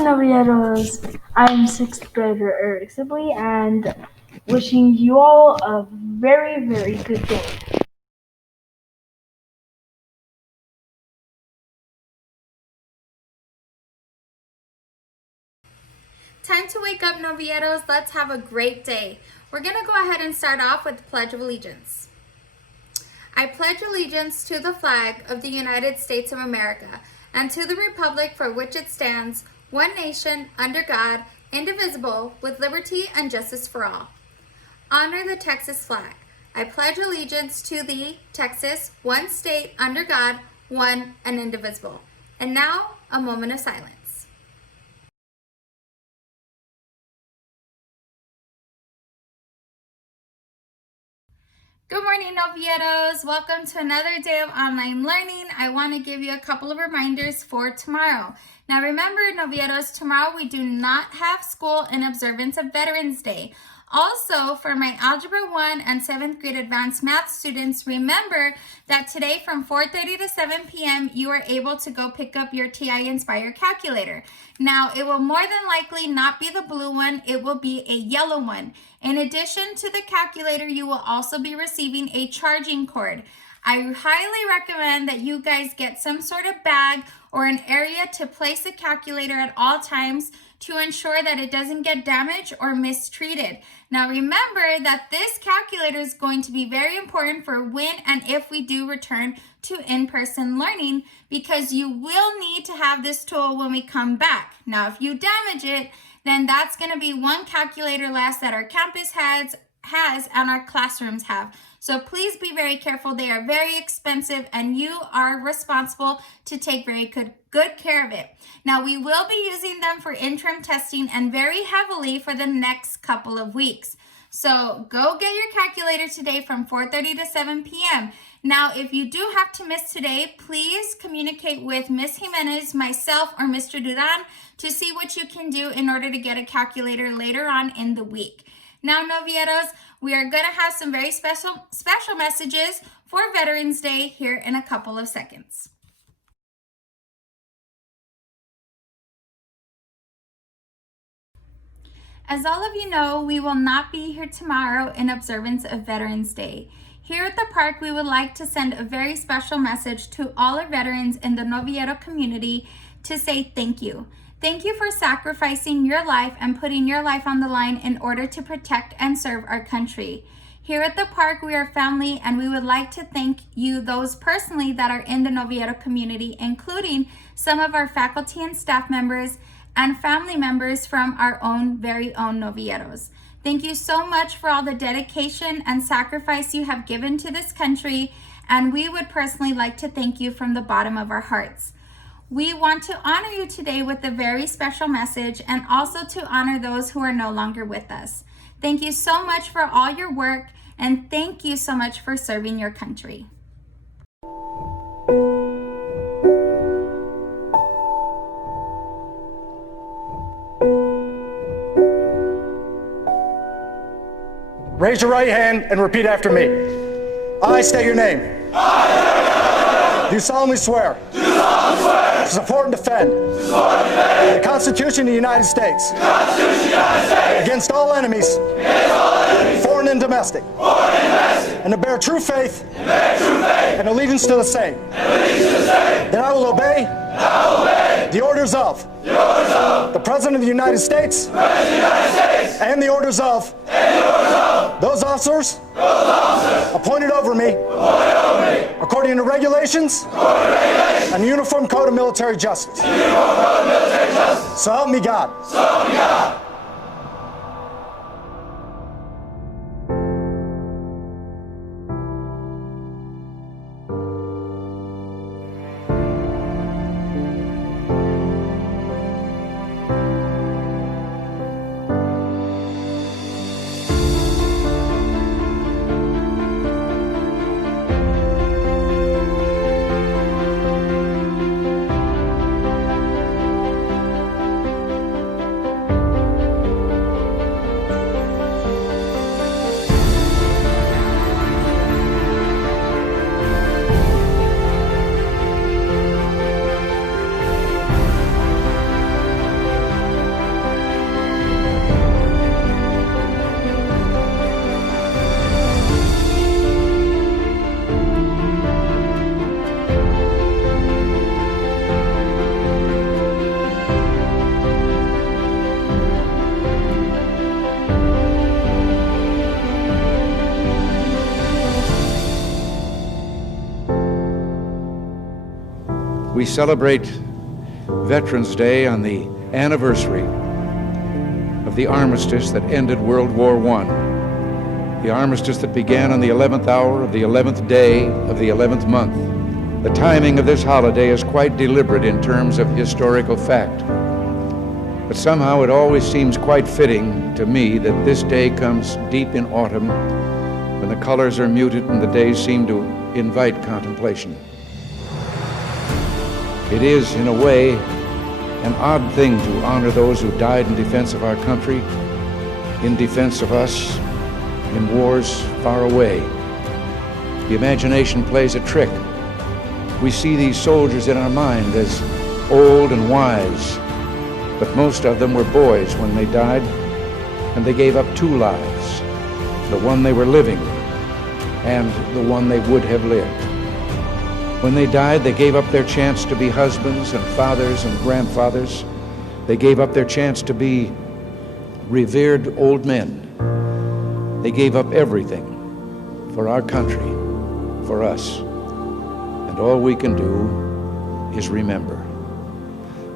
Novilleros. I'm sixth grader Eric Sibley and wishing you all a very, very good day. Time to wake up, Novilleros. Let's have a great day. We're going to go ahead and start off with the Pledge of Allegiance. I pledge allegiance to the flag of the United States of America and to the republic for which it stands, one nation, under God, indivisible, with liberty and justice for all. Honor the Texas flag. I pledge allegiance to the Texas, one state, under God, one and indivisible. And now, a moment of silence. Good morning, Novilleros. Welcome to another day of online learning. I want to give you a couple of reminders for tomorrow. Now remember, Novilleros, tomorrow we do not have school in observance of Veterans Day. Also, for my Algebra 1 and 7th grade advanced math students, remember that today from 4:30 to 7 p.m. you are able to go pick up your TI Inspire calculator. Now, it will more than likely not be the blue one, it will be a yellow one. In addition to the calculator, you will also be receiving a charging cord. I highly recommend that you guys get some sort of bag or an area to place the calculator at all times to ensure that it doesn't get damaged or mistreated. Now remember that this calculator is going to be very important for when and if we do return to in-person learning, because you will need to have this tool when we come back. Now if you damage it, then that's going to be one calculator less that our campus has and our classrooms have. So please be very careful. They are very expensive and you are responsible to take very good care of it. Now we will be using them for interim testing and very heavily for the next couple of weeks. So go get your calculator today from 4:30 to 7 p.m. Now, if you do have to miss today, please communicate with Ms. Jimenez, myself, or Mr. Duran to see what you can do in order to get a calculator later on in the week. Now, Novilleros, we are going to have some very special messages for Veterans Day here in a couple of seconds. As all of you know, we will not be here tomorrow in observance of Veterans Day. Here at the park, we would like to send a very special message to all our veterans in the Novillero community to say thank you. Thank you for sacrificing your life and putting your life on the line in order to protect and serve our country. Here at the park, we are family, and we would like to thank you, those personally that are in the Novillero community, including some of our faculty and staff members and family members from our very own Novilleros. Thank you so much for all the dedication and sacrifice you have given to this country, and we would personally like to thank you from the bottom of our hearts. We want to honor you today with a very special message and also to honor those who are no longer with us. Thank you so much for all your work, and thank you so much for serving your country. Raise your right hand and repeat after me. I state your name. Do solemnly swear. To support and defend. The Constitution of the United States. Against all enemies. Foreign and domestic. And to bear true faith. And allegiance to the same. That I will obey. The orders of. The President of the United States. And the orders of. Those officers appointed over me according to regulations and the Uniform Code of Military Justice. So help me God. We celebrate Veterans Day on the anniversary of the armistice that ended World War I. The armistice that began on the 11th hour of the 11th day of the 11th month. The timing of this holiday is quite deliberate in terms of historical fact. But somehow it always seems quite fitting to me that this day comes deep in autumn when the colors are muted and the days seem to invite contemplation. It is, in a way, an odd thing to honor those who died in defense of our country, in defense of us, in wars far away. The imagination plays a trick. We see these soldiers in our mind as old and wise, but most of them were boys when they died, and they gave up two lives, the one they were living and the one they would have lived. When they died, they gave up their chance to be husbands and fathers and grandfathers. They gave up their chance to be revered old men. They gave up everything for our country, for us. And all we can do is remember.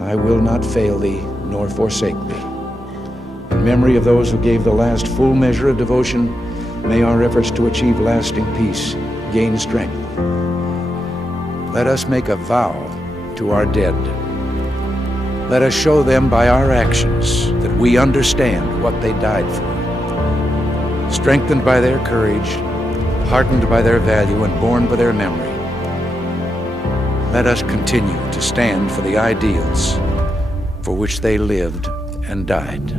I will not fail thee, nor forsake thee. In memory of those who gave the last full measure of devotion, may our efforts to achieve lasting peace gain strength. Let us make a vow to our dead. Let us show them by our actions that we understand what they died for. Strengthened by their courage, heartened by their value, and borne by their memory, let us continue to stand for the ideals for which they lived and died.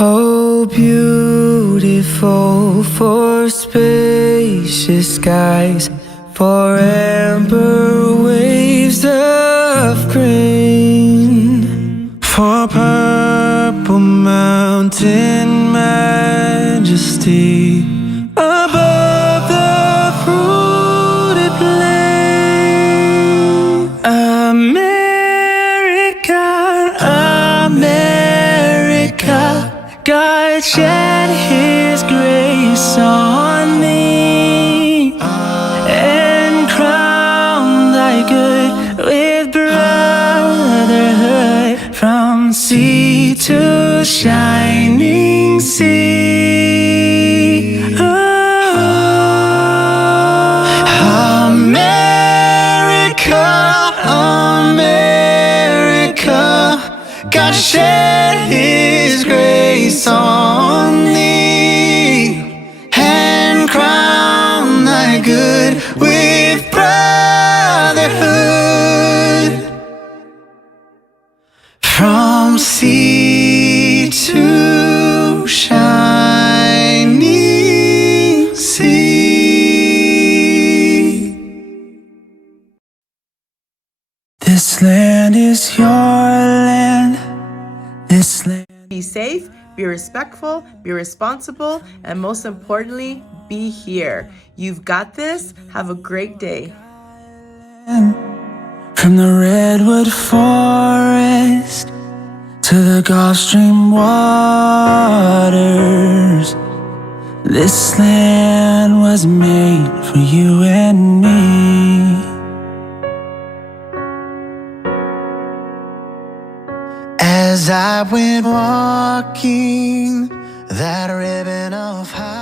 Oh, beautiful for spacious skies, for amber waves of grain, for purple mountain majesty above the fruited plain. America, America, God shed His grace on thee and crown thy good with brotherhood from sea to shining sea. Oh, America, America, God shed His grace on thee and crown thy good with brotherhood from sea to shining sea. This land is your land. This land. Be safe, be respectful, be responsible, and most importantly, be here. You've got this. Have a great day. From the redwood forest to the Gulf Stream waters, this land was made for you and me. As I went walking that ribbon of high